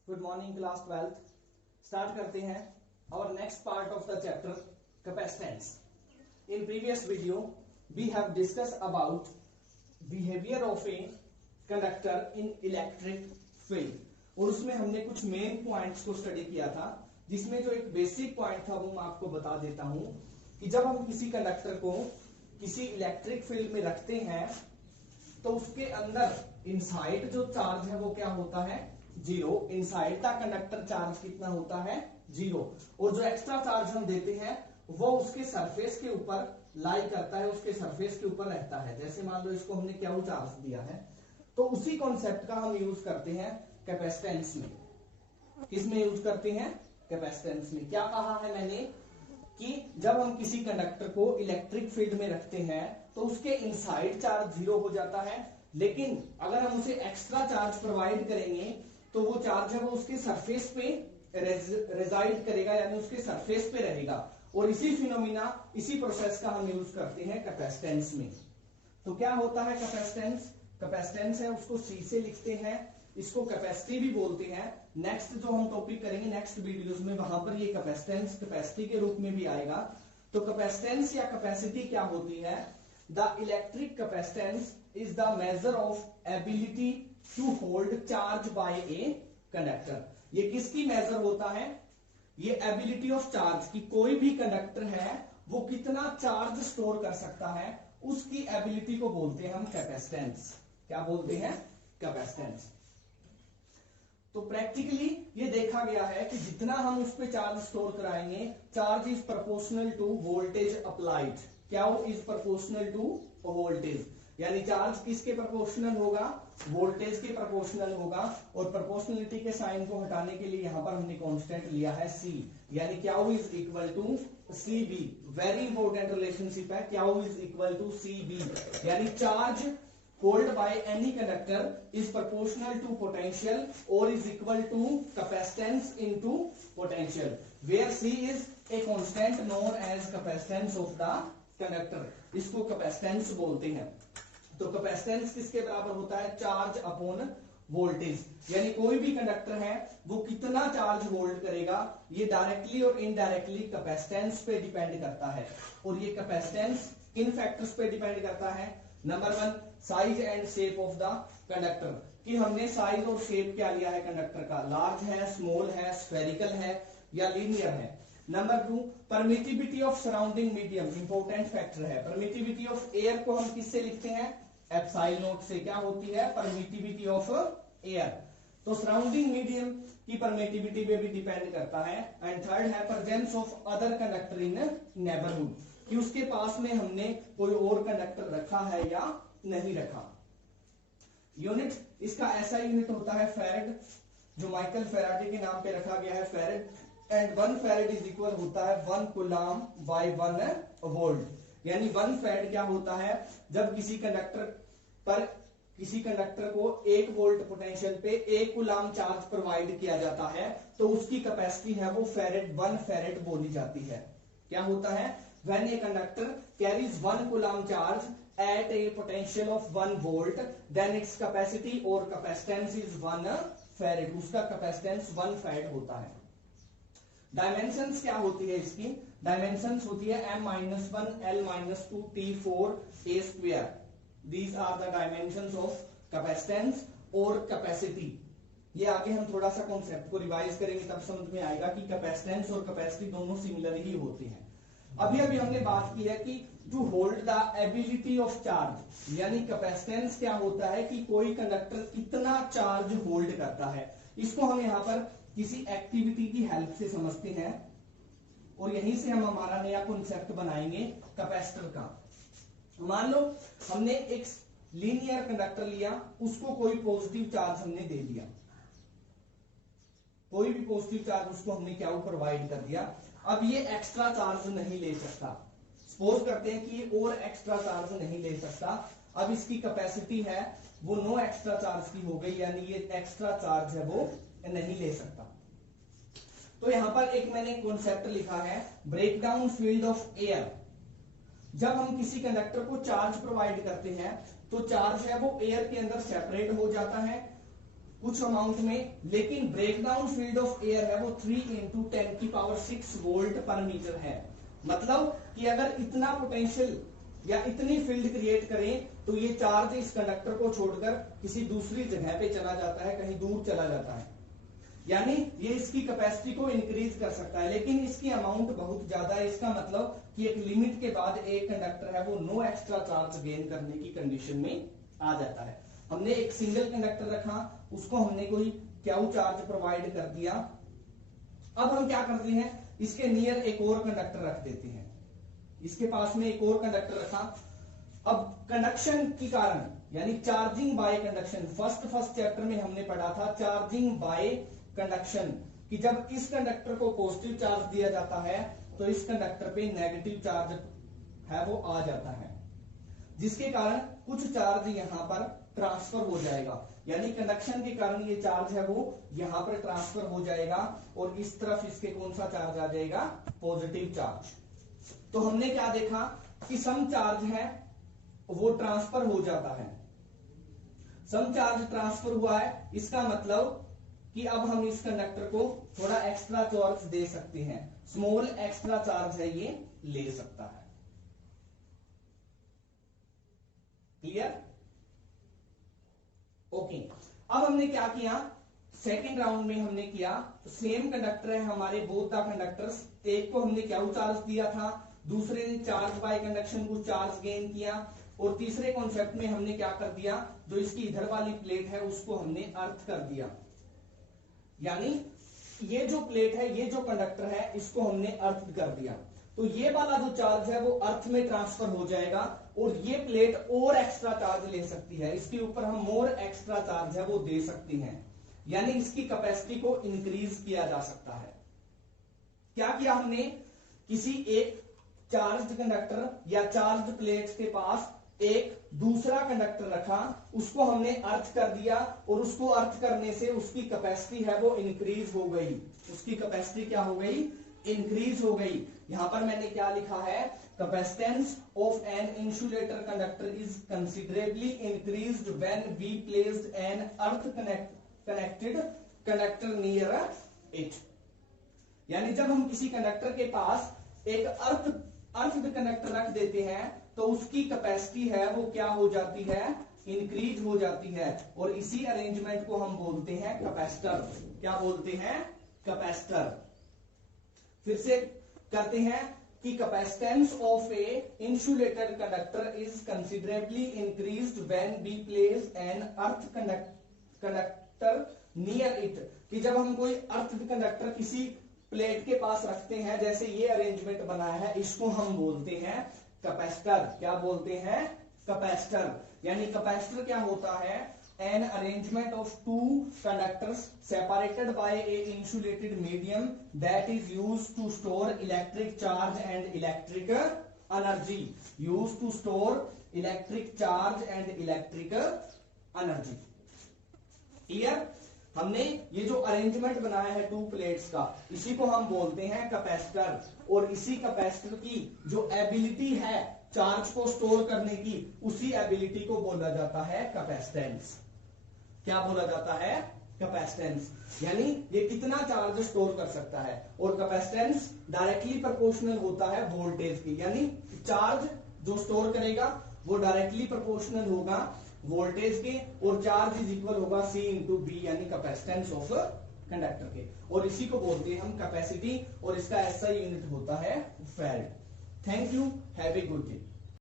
Good morning class 12th। Start करते हैं our next part of the chapter capacitance. In previous video we have discussed about behavior of a conductor in electric field और उसमें हमने कुछ main points को study किया था, जिसमें जो एक बेसिक पॉइंट था वो मैं आपको बता देता हूं कि जब हम किसी कंडक्टर को किसी इलेक्ट्रिक फील्ड में रखते हैं तो उसके अंदर इनसाइड जो चार्ज है वो क्या होता है, जीरो। इनसाइड का कंडक्टर चार्ज कितना होता है, जीरो। और जो एक्स्ट्रा चार्ज हम देते हैं वो उसके सरफेस के ऊपर लाई करता है, उसके सरफेस के ऊपर रहता है। जैसे मान लो इसको हमने क्या चार्ज दिया है, तो उसी कॉन्सेप्ट का हम यूज करते हैं कैपेसिटेंस में। किसमें यूज करते हैं, कैपेसिटेंस में। क्या कहा है मैंने कि जब हम किसी कंडक्टर को इलेक्ट्रिक फील्ड में रखते हैं तो उसके इनसाइड चार्ज जीरो हो जाता है, लेकिन अगर हम उसे एक्स्ट्रा चार्ज प्रोवाइड करेंगे तो वो चार्ज है वो उसके सरफेस पे रेजाइड करेगा, यानी उसके सरफेस पे रहेगा। और इसी फिनोमिना, इसी प्रोसेस का हम यूज करते हैं कैपेसिटेंस में। तो क्या होता है कैपेसिटेंस? कैपेसिटेंस है उसको सी से लिखते हैं, इसको कैपेसिटी भी बोलते हैं। नेक्स्ट जो हम टॉपिक करेंगे नेक्स्ट वीडियोस में, वहां पर ये कैपेसिटेंस कैपेसिटी के रूप में भी आएगा। तो कैपेसिटेंस या कैपेसिटी क्या होती है? The electric capacitance is the measure of ability to hold charge by a conductor. ये किसकी मेजर होता है? ये एबिलिटी ऑफ चार्ज की, कोई भी कंडक्टर है वो कितना चार्ज स्टोर कर सकता है, उसकी एबिलिटी को बोलते हैं हम कैपेसिटेंस। क्या बोलते हैं? कैपेसिटेंस। तो प्रैक्टिकली ये देखा गया है कि जितना हम उस पर चार्ज स्टोर कराएंगे, charge is proportional to voltage applied. क्या वो इज प्रोपोर्शनल टू वोल्टेज, यानी चार्ज किसके प्रोपोर्शनल होगा, वोल्टेज के प्रोपोर्शनल होगा। और प्रोपोर्शनलिटी के साइन को हटाने के लिए यहां पर हमने कांस्टेंट लिया है सी, यानी क्या वो is equal to C B. Very important relationship है, क्या वो is equal to C B, यानी charge holded by any conductor is proportional to potential or is equal to capacitance into potential, where C is a constant known as capacitance of the conductor। इसको capacitance बोलते हैं। तो capacitance किसके बराबर होता है? Charge upon voltage, यानी कोई भी कंडक्टर है वो कितना चार्ज होल्ड करेगा, ये डायरेक्टली और इनडायरेक्टली कैपेसिटेंस पे डिपेंड करता है। और ये कैपेसिटेंस किन फैक्टर्स पे डिपेंड करता है? Number one, size and shape of the conductor, कि हमने साइज और शेप क्या लिया है कंडक्टर का, लार्ज है, स्मॉल है, स्फेरिकल है या लीनियर है। Number two, permittivity of surrounding medium, important factor है। परमिटिविटी ऑफ एयर को हम किससे लिखते हैं? एप्सिलॉन नॉट से। क्या होती है? Permittivity of air. तो सराउंडिंग मीडियम की परमिटिविटी पे भी डिपेंड करता है। एंड थर्ड है presence of other conductor in neighbourhood, कि उसके पास में हमने कोई और कंडक्टर रखा है या नहीं रखा। यूनिट इसका ऐसा यूनिट होता है फेरेड, जो माइकल फेराडे के नाम पे रखा गया है, फेरेड। एंड 1 फेरेड इज इक्वल होता है 1 कूलम बाय 1 वोल्ट, यानी 1 फेरेड क्या होता है? जब किसी कंडक्टर पर किसी कंडक्टर को 1 वोल्ट पोटेंशियल पे 1 कूलम चार्ज प्रोवाइड किया जाता है तो उसकी कैपेसिटी है वो फेरेड, 1 फेरेड बोली जाती है। क्या होता है? When a conductor carries 1 coulomb charge at a potential of 1 volt, then its capacity or capacitance is 1 farad। उसका कैपेसिटेंस 1 फैराड होता है। डायमेंशंस क्या होती है इसकी? डायमेंशंस होती है m-1 l-2 t4 a square. These are the dimensions of capacitance और कैपेसिटी। ये आगे हम थोड़ा सा कॉन्सेप्ट को रिवाइज करेंगे तब समझ में आएगा कि कैपेसिटेंस और कैपेसिटी दोनों सिमिलर ही होती हैं। अभी अभी हमने बात की है कि to hold the ability of charge, यानी कैपेसिटेंस क्या होता है कि कोई कंडक्टर कितना चार्ज होल्ड करता है। इसको हम यहाँ पर किसी एक्टिविटी की हेल्प से समझते हैं और यहीं से हम हमारा नया कॉन्सेप्ट बनाएंगे कैपेसिटर का। मान लो हमने एक लीनियर कंडक्टर लिया, उसको कोई पॉजिटिव चार्ज हमने दे दिया, कोई भी पॉजिटिव चार्ज उसको हमने क्या प्रोवाइड कर दिया। अब ये एक्स्ट्रा चार्ज नहीं ले सकता। सपोज करते हैं कि ये और एक्स्ट्रा चार्ज नहीं ले सकता। अब इसकी कैपेसिटी है वो नो एक्स्ट्रा चार्ज की हो गई, यानी ये एक्स्ट्रा चार्ज है वो नहीं ले सकता। तो यहां पर एक मैंने कॉन्सेप्ट लिखा है, ब्रेकडाउन फील्ड ऑफ एयर। जब हम किसी कंडक्टर को चार्ज प्रोवाइड करते हैं तो चार्ज है वो एयर के अंदर सेपरेट हो जाता है कुछ अमाउंट में, लेकिन ब्रेकडाउन फील्ड ऑफ एयर है वो 3 × 10⁶ वोल्ट पर मीटर है। मतलब कि अगर इतना पोटेंशियल या इतनी फील्ड क्रिएट करें तो ये चार्ज इस कंडक्टर को छोड़कर किसी दूसरी जगह पे चला जाता है, कहीं दूर चला जाता है, यानी ये इसकी कैपेसिटी को इंक्रीज कर सकता है, लेकिन इसकी अमाउंट बहुत ज्यादा है। इसका मतलब कि एक लिमिट के बाद एक कंडक्टर है वो नो एक्स्ट्रा चार्ज गेन करने की कंडीशन में आ जाता है। हमने एक सिंगल कंडक्टर रखा, उसको हमने कोई क्यू चार्ज प्रोवाइड कर दिया। अब हम क्या करते हैं, इसके नियर एक और कंडक्टर रख देते हैं, इसके पास में एक और कंडक्टर रखा। अब कंडक्शन के कारण यानी charging by conduction, first chapter में हमने पढ़ा था चार्जिंग बाय कंडक्शन, कि जब इस कंडक्टर को पॉजिटिव चार्ज दिया जाता है तो इस कंडक्टर पे नेगेटिव चार्ज है वो आ जाता है, जिसके कारण कुछ चार्ज यहां पर ट्रांसफर हो जाएगा, यानी कंडक्शन के कारण ये चार्ज है वो यहां पर ट्रांसफर हो जाएगा और इस तरफ इसके कौन सा चार्ज आ जाएगा, पॉजिटिव चार्ज। तो हमने क्या देखा कि सम चार्ज है वो ट्रांसफर हो जाता है, सम चार्ज ट्रांसफर हुआ है, इसका मतलब कि अब हम इस कंडक्टर को थोड़ा एक्स्ट्रा चार्ज दे सकते हैं, स्मॉल एक्स्ट्रा चार्ज है ये ले सकता है। क्लियर? ओके। अब हमने क्या किया, सेकेंड राउंड में हमने किया सेम कंडक्टर है हमारे बोथ द कंडक्टर्स, एक को हमने क्या चार्ज दिया था, दूसरे ने चार्ज बाय कंडक्शन को चार्ज गेन किया, और तीसरे कॉन्सेप्ट में हमने क्या कर दिया, जो इसकी इधर वाली प्लेट है उसको हमने अर्थ कर दिया, यानी ये जो प्लेट है, ये जो कंडक्टर है, इसको हमने अर्थ कर दिया, तो ये वाला जो चार्ज है वो अर्थ में ट्रांसफर हो जाएगा और ये प्लेट और एक्स्ट्रा चार्ज ले सकती है, इसके ऊपर हम मोर एक्स्ट्रा चार्ज है वो दे सकते हैं, यानी इसकी कैपेसिटी को इंक्रीज किया जा सकता है। क्या किया हमने, किसी एक चार्ज कंडक्टर या चार्ज प्लेट के पास एक दूसरा कंडक्टर रखा, उसको हमने अर्थ कर दिया और उसको अर्थ करने से उसकी कैपेसिटी है वो इंक्रीज हो गई, उसकी कैपेसिटी क्या हो गई, इंक्रीज हो गई। यहां पर मैंने क्या लिखा है, capacitance of an insulator conductor is considerably increased when we placed N earth connected conductor near it, यानी जब हम किसी कंडक्टर के पास एक अर्थ कंडक्टर रख देते हैं तो उसकी कैपेसिटी है वो क्या हो जाती है, इंक्रीज हो जाती है, और इसी अरेंजमेंट को हम बोलते हैं कैपेसिटर। क्या बोलते हैं, कैपेसिटर। फिर से करते हैं कि capacitance of A insulated conductor is considerably increased when we place N earth conductor near it, कि जब हम कोई अर्थ कंडक्टर किसी प्लेट के पास रखते हैं, जैसे ये अरेंजमेंट बनाया है, इसको हम बोलते हैं कैपेसिटर। क्या बोलते हैं, कैपेसिटर। यानी कैपेसिटर क्या होता है, an arrangement of two conductors separated by A insulated medium that is used to store electric charge and electric energy, used to store electric charge and electric energy. Clear? हमने ये जो arrangement बनाया है to plates का, इसी को हम बोलते हैं कैपेसिटर, और इसी कैपेसिटर की जो एबिलिटी है चार्ज को स्टोर करने की, उसी एबिलिटी को बोला जाता है कैपेसिटेंस। क्या बोला जाता है, कैपेसिटेंस। यानी ये कितना चार्ज स्टोर कर सकता है, और कैपेसिटेंस डायरेक्टली प्रोपोर्शनल होता है वोल्टेज की, यानी चार्ज जो स्टोर करेगा वो डायरेक्टली प्रोपोर्शनल होगा वोल्टेज के, और चार्ज इज इक्वल होगा C × B, यानी कैपेसिटेंस ऑफ कंडक्टर के, और इसी को बोलते हैं हम कैपेसिटी, और इसका ऐसा यूनिट होता है farad. Thank you, have a good day.